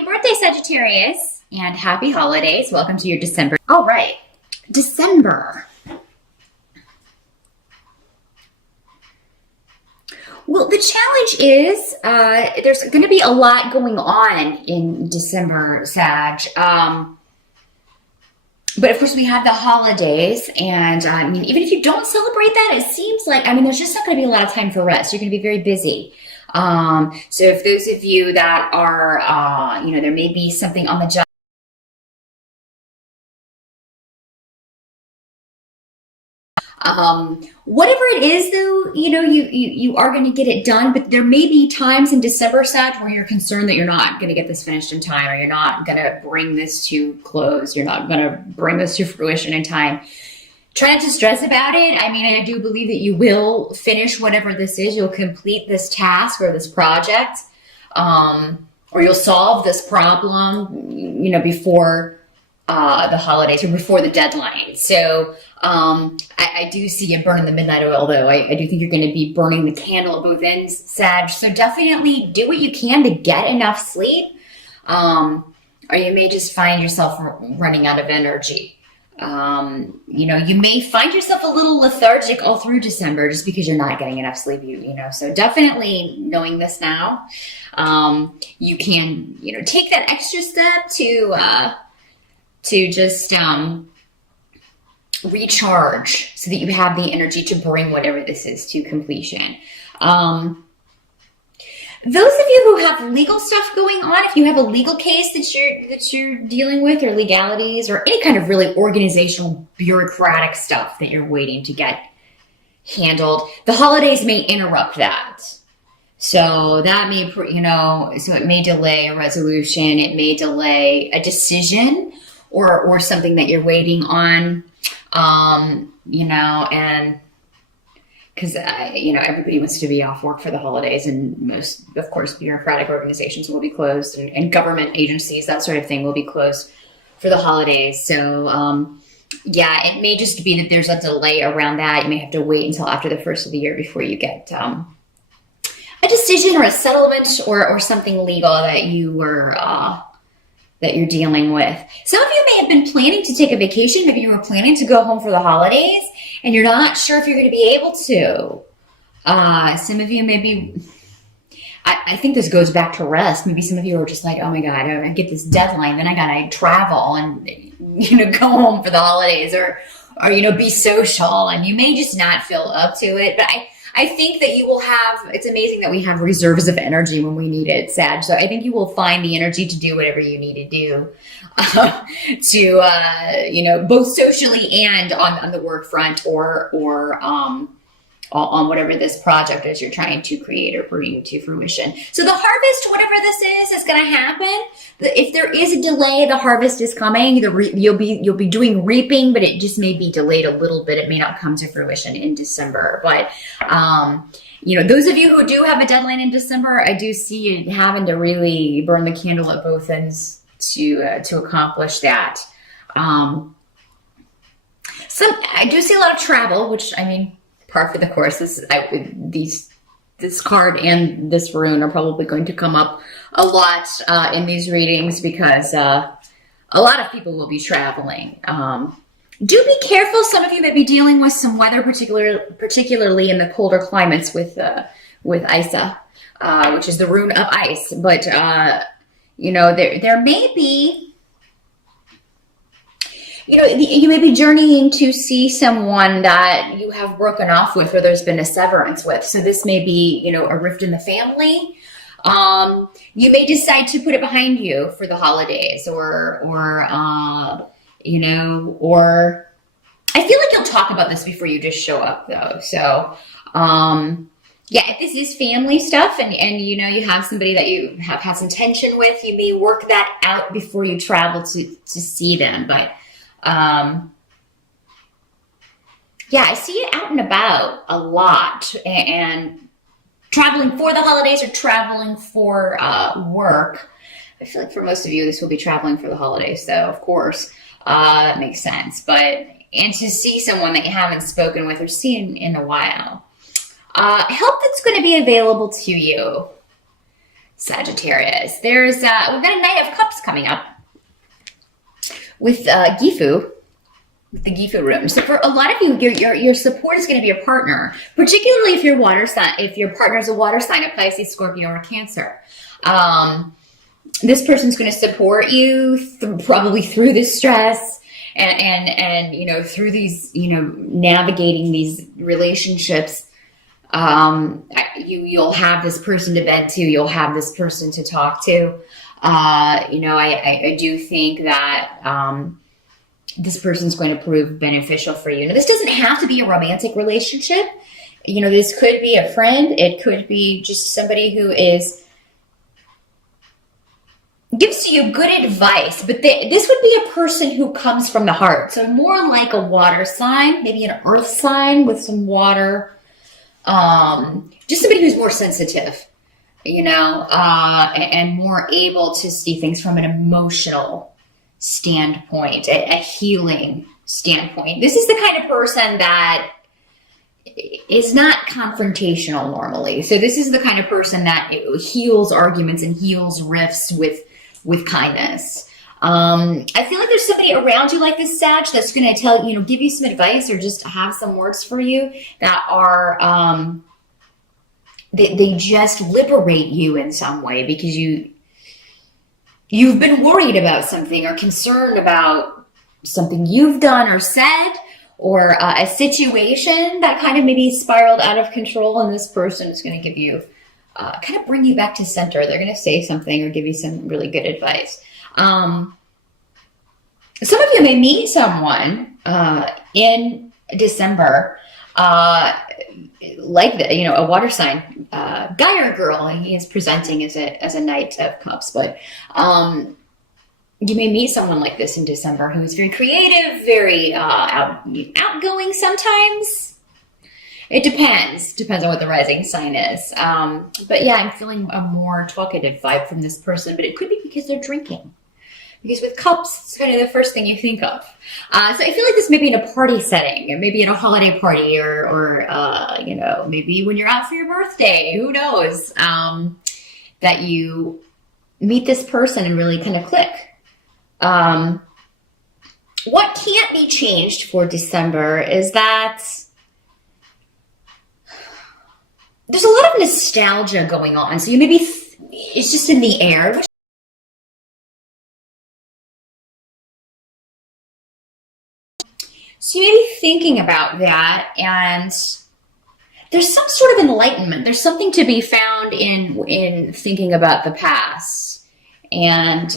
Happy birthday, Sagittarius, and happy holidays. Welcome to your December. All right, December. Well, the challenge is there's going to be a lot going on in December, Sag. But of course, we have the holidays, and I mean, even if you don't celebrate that, it seems like, I mean, there's just not going to be a lot of time for rest. You're going to be very busy. So if those of you that are, there may be something on the job. Whatever it is, though, you are going to get it done, but there may be times in December, Sag, where you're concerned that you're not going to get this finished in time, or you're not going to bring this to close. You're not going to bring this to fruition in time. Try not to stress about it. I mean, I do believe that you will finish whatever this is. You'll complete this task or this project, or you'll solve this problem, before the holidays or before the deadline. So I do see you burning the midnight oil, though. I do think you're going to be burning the candle at both ends, Sag. So definitely do what you can to get enough sleep, or you may just find yourself running out of energy. You may find yourself a little lethargic all through December just because you're not getting enough sleep, so definitely knowing this now, you can, take that extra step to just, recharge so that you have the energy to bring whatever this is to completion. Those of you who have legal stuff going on, if you have a legal case that you're dealing with, or legalities, or any kind of really organizational, bureaucratic stuff that you're waiting to get handled, the holidays may interrupt that. So that may, so it may delay a resolution, it may delay a decision, or something that you're waiting on, and because, everybody wants to be off work for the holidays, and most, of course, bureaucratic organizations will be closed, and government agencies, that sort of thing, will be closed for the holidays. So, it may just be that there's a delay around that. You may have to wait until after the first of the year before you get a decision or a settlement or something legal that you're dealing with. Some of you may have been planning to take a vacation. Maybe you were planning to go home for the holidays, and you're not sure if you're going to be able to. Some of you maybe, I think this goes back to rest. Maybe some of you are just like, oh my God, I get this deadline, then I got to travel and, go home for the holidays, or be social, and you may just not feel up to it. But I think that you will have, it's amazing that we have reserves of energy when we need it, Sag. So I think you will find the energy to do whatever you need to do to, both socially and on the work front, or on whatever this project is you're trying to create or bring to fruition. So the harvest, whatever this is going to happen. If there is a delay, the harvest is coming. You'll be doing reaping, but it just may be delayed a little bit. It may not come to fruition in December. But those of you who do have a deadline in December, I do see you having to really burn the candle at both ends to accomplish that. I do see a lot of travel, which, I mean, par for the course. This card and this rune are probably going to come up a lot in these readings, because a lot of people will be traveling. Do be careful. Some of you may be dealing with some weather, particularly in the colder climates with Isa, which is the rune of ice. But there may be. You may be journeying to see someone that you have broken off with, or there's been a severance with. So this may be, a rift in the family. You may decide to put it behind you for the holidays, or I feel like you'll talk about this before you just show up, though. So, if this is family stuff, and you have somebody that you have had some tension with, you may work that out before you travel to see them. But I see it out and about a lot, and traveling for the holidays or traveling for work. I feel like for most of you, this will be traveling for the holidays. So, of course, it makes sense. And to see someone that you haven't spoken with or seen in a while. Help that's going to be available to you, Sagittarius. We've got a Knight of Cups coming up with Gifu, with the Gifu room. So for a lot of you, your support is going to be a partner, particularly if your partner is a water sign of Pisces, Scorpio, or Cancer. This person's going to support you probably through this stress and through these, navigating these relationships. You'll have this person to vent to, you'll have this person to talk to. I do think that this person's going to prove beneficial for you. Now, this doesn't have to be a romantic relationship. This could be a friend. It could be just somebody who gives you good advice, but this would be a person who comes from the heart. So more like a water sign, maybe an earth sign with some water. Just somebody who's more sensitive, and more able to see things from an emotional standpoint, a healing standpoint. This is the kind of person that is not confrontational normally. So this is the kind of person that heals arguments and heals rifts with kindness. I feel like there's somebody around you like this, Sag, that's going to give you some advice or just have some words for you that are, they just liberate you in some way because you've been worried about something or concerned about something you've done or said, or a situation that kind of maybe spiraled out of control, and this person is going to give you, kind of bring you back to center. They're going to say something or give you some really good advice. Some of you may meet someone in December, like a water sign, guy or girl. He is presenting as a Knight of Cups, but you may meet someone like this in December who is very creative, very outgoing sometimes. It depends on what the rising sign is. But yeah, I'm feeling a more talkative vibe from this person, but it could be because they're drinking. Because with cups, it's kind of the first thing you think of. So I feel like this may be in a party setting, or maybe at a holiday party, or maybe when you're out for your birthday, who knows, that you meet this person and really kind of click. What can't be changed for December is that there's a lot of nostalgia going on. So you maybe, it's just in the air. So you may be thinking about that, and there's some sort of enlightenment. There's something to be found in thinking about the past. And,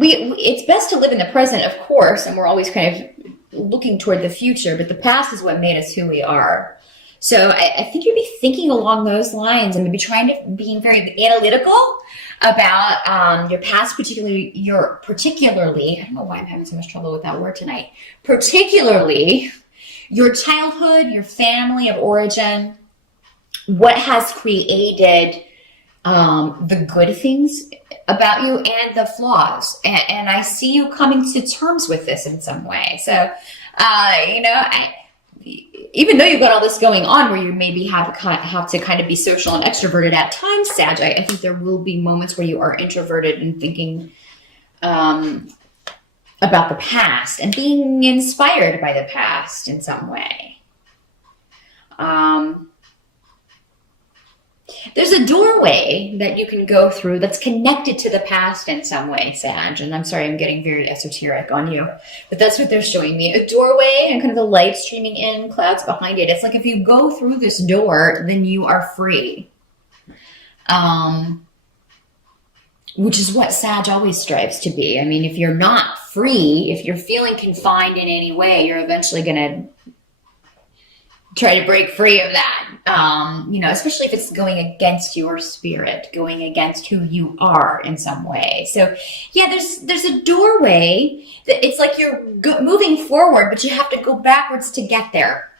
it's best to live in the present, of course, and we're always kind of looking toward the future, but the past is what made us who we are. So I think you'd be thinking along those lines and maybe being very analytical about your past, particularly, I don't know why I'm having so much trouble with that word tonight, particularly your childhood, your family of origin, what has created the good things about you and the flaws. And I see you coming to terms with this in some way. So, even though you've got all this going on where you maybe have to kind of be social and extroverted at times, Sag, I think there will be moments where you are introverted and thinking about the past and being inspired by the past in some way. There's a doorway that you can go through that's connected to the past in some way, Sag. And I'm sorry, I'm getting very esoteric on you, but that's what they're showing me. A doorway and kind of the light streaming in, clouds behind it. It's like if you go through this door, then you are free. Which is what Sag always strives to be. I mean, if you're not free, if you're feeling confined in any way, you're eventually going to try to break free of that. Especially if it's going against your spirit, going against who you are in some way. So yeah, there's a doorway that it's like you're moving forward, but you have to go backwards to get there.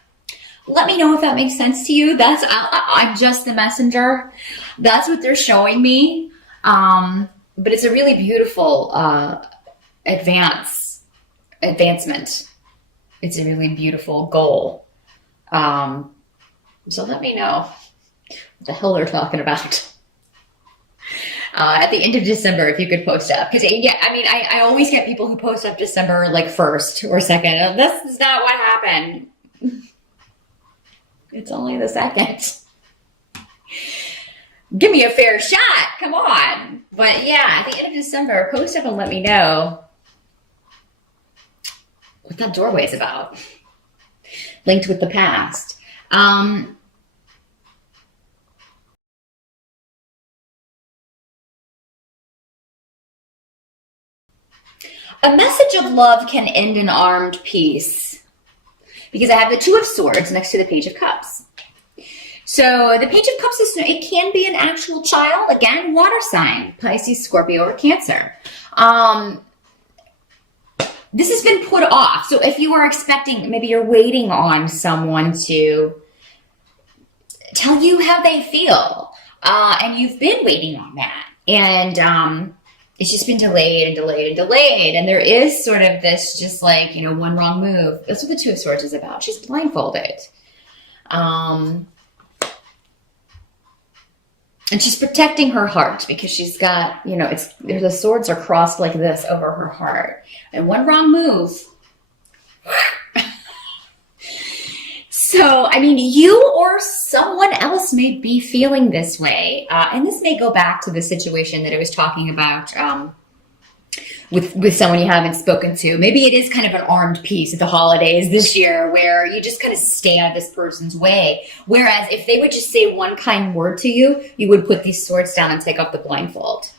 Let me know if that makes sense to you. I'm just the messenger. That's what they're showing me. But it's a really beautiful, advancement. It's a really beautiful goal. So let me know what the hell they're talking about. At the end of December, if you could post up. Because, yeah, I mean, I always get people who post up December, like, 1st or 2nd. This is not what happened. It's only the 2nd. Give me a fair shot. Come on. But, yeah, at the end of December, post up and let me know what that doorway is about. Linked with the past. A message of love can end in armed peace. Because I have the Two of Swords next to the Page of Cups. So the Page of Cups, it can be an actual child. Again, water sign. Pisces, Scorpio, or Cancer. This has been put off. So if you are expecting, maybe you're waiting on someone to tell you how they feel. And you've been waiting on that. And it's just been delayed and delayed and delayed. And there is sort of this just like, you know, one wrong move. That's what the Two of Swords is about. She's blindfolded. And she's protecting her heart because she's got, you know, the swords are crossed like this over her heart. And one wrong move. So, I mean, you or someone else may be feeling this way. And this may go back to the situation that I was talking about with someone you haven't spoken to. Maybe it is kind of an armed peace at the holidays this year where you just kind of stay out of this person's way. Whereas if they would just say one kind word to you, you would put these swords down and take off the blindfold.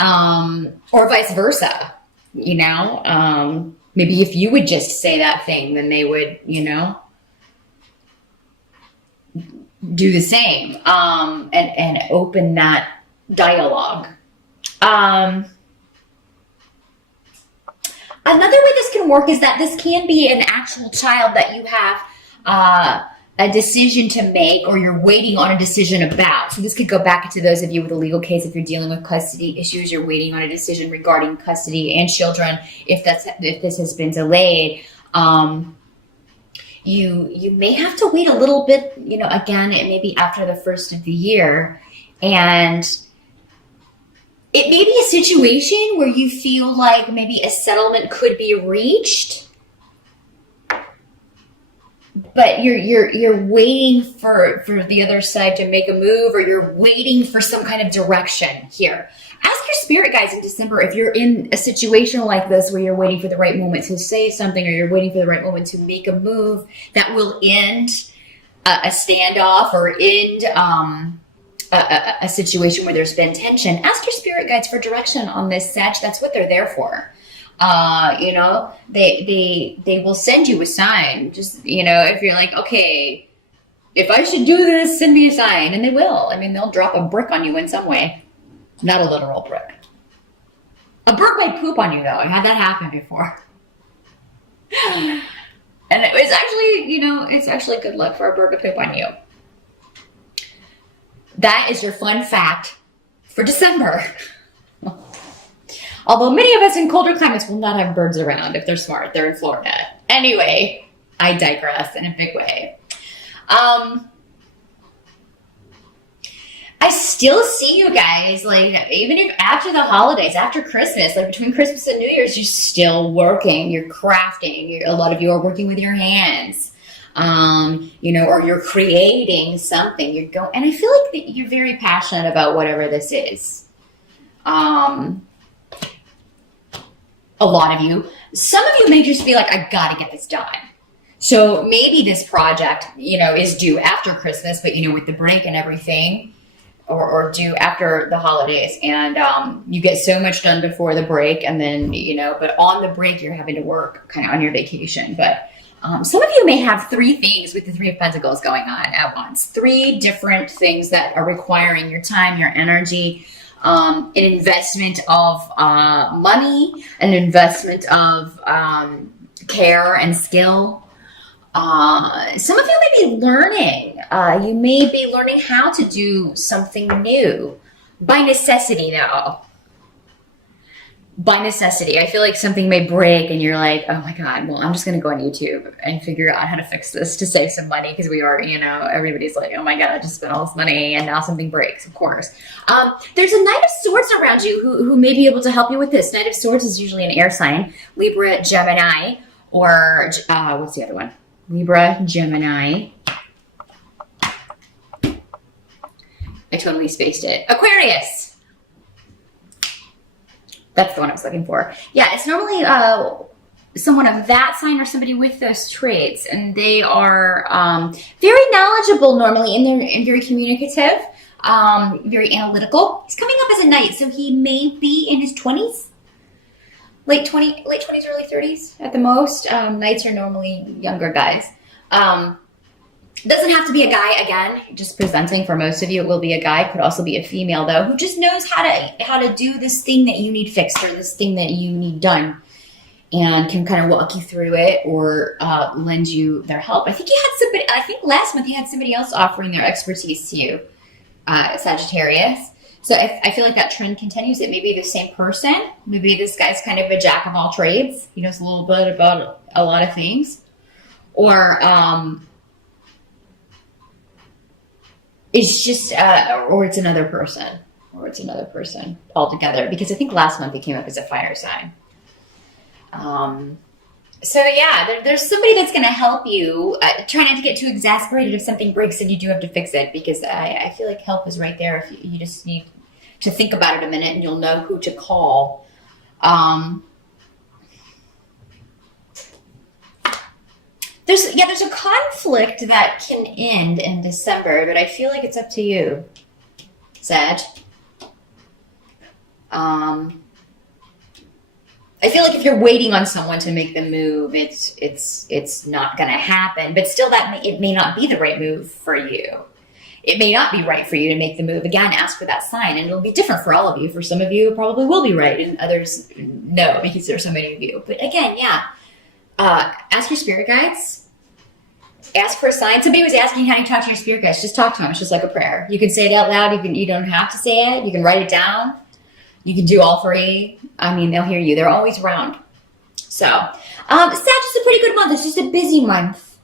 Or vice versa, you know. Maybe if you would just say that thing, then they would, you know, do the same and open that dialogue. Another way this can work is that this can be an actual child that you have a decision to make or you're waiting on a decision about. So this could go back to those of you with a legal case. If you're dealing with custody issues, you're waiting on a decision regarding custody and children. If this has been delayed, you may have to wait a little bit, you know, again, it may be after the first of the year. And it may be a situation where you feel like maybe a settlement could be reached, but you're waiting for the other side to make a move, or you're waiting for some kind of direction here. Ask your spirit guides in December if you're in a situation like this where you're waiting for the right moment to say something, or you're waiting for the right moment to make a move that will end a standoff or end a situation where there's been tension. Ask your spirit guides for direction on this, Sag. That's what they're there for. You know, they will send you a sign. Just, you know, if you're like, okay, if I should do this, send me a sign. And they will. I mean, they'll drop a brick on you in some way. Not a literal brick. A bird might poop on you, though. I had that happen before. And it was actually, you know, it's actually good luck for a bird to poop on you. That is your fun fact for December. Although many of us in colder climates will not have birds around if they're smart. They're in Florida. Anyway, I digress in a big way. I still see you guys, like, even if after the holidays, after Christmas, like between Christmas and New Year's, you're still working, you're crafting. A lot of you are working with your hands, you know, or you're creating something. You're going, and I feel like that you're very passionate about whatever this is. A lot of you. Some of you may just be like, I gotta get this done. So maybe this project, you know, is due after Christmas, but, you know, with the break and everything, or due after the holidays, and you get so much done before the break, and then, you know, but on the break you're having to work kind of on your vacation. But some of you may have three things with the Three of Pentacles going on at once. Three different things that are requiring your time, your energy, an investment of money, an investment of care and skill. Some of you may be learning. You may be learning how to do something new by necessity, though. by necessity. I feel like something may break and you're like, oh my God, well, I'm just going to go on YouTube and figure out how to fix this to save some money because we are, you know, everybody's like, oh my God, I just spent all this money and now something breaks, of course. There's a Knight of Swords around you who may be able to help you with this. Knight of Swords is usually an air sign, Libra, Gemini, or what's the other one? Libra, Gemini. I totally spaced it. Aquarius. That's the one I was looking for. Yeah, it's normally someone of that sign or somebody with those traits, and they are very knowledgeable normally, and they're very communicative, very analytical. He's coming up as a knight, so he may be in his 20s, late 20s, early 30s at the most. Knights are normally younger guys. Doesn't have to be a guy, again, just presenting for most of you. It will be a guy, could also be a female though, who just knows how to do this thing that you need fixed or this thing that you need done, and can kind of walk you through it or lend you their help. I think last month you had somebody else offering their expertise to you, Sagittarius. So I feel like that trend continues. It may be the same person. Maybe this guy's kind of a jack of all trades. He knows a little bit about a lot of things. Or it's just, or it's another person. Or it's another person altogether. Because I think last month he came up as a fire sign. So yeah, there's somebody that's going to help you. Try not to get too exasperated if something breaks and you do have to fix it, because I feel like help is right there. If you just need to think about it a minute and you'll know who to call. There's a conflict that can end in December, but I feel like it's up to you, Sag. I feel like if you're waiting on someone to make the move, it's not going to happen. But still, it may not be the right move for you. It may not be right for you to make the move. Again, ask for that sign, and it'll be different for all of you. For some of you, it probably will be right, and others, no, because there's so many of you. But again, yeah, ask your spirit guides. Ask for a sign. Somebody was asking how you talk to your spirit guides. Just talk to them. It's just like a prayer. You can say it out loud. You don't have to say it. You can write it down. You can do all three. I mean, they'll hear you. They're always around. So, Sag is a pretty good month. It's just a busy month.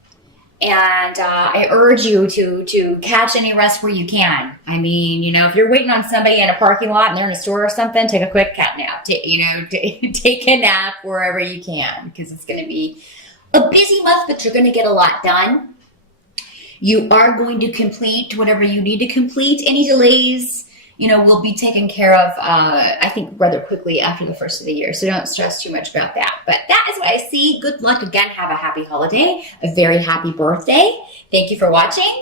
And I urge you to catch any rest where you can. I mean, you know, if you're waiting on somebody in a parking lot and they're in a store or something, take a quick cat nap. Take a nap wherever you can, because it's going to be a busy month, but you're going to get a lot done. You are going to complete whatever you need to complete. Any delays, will be taken care of, I think, rather quickly after the first of the year. So don't stress too much about that. But that is what I see. Good luck. Again, have a happy holiday, a very happy birthday. Thank you for watching.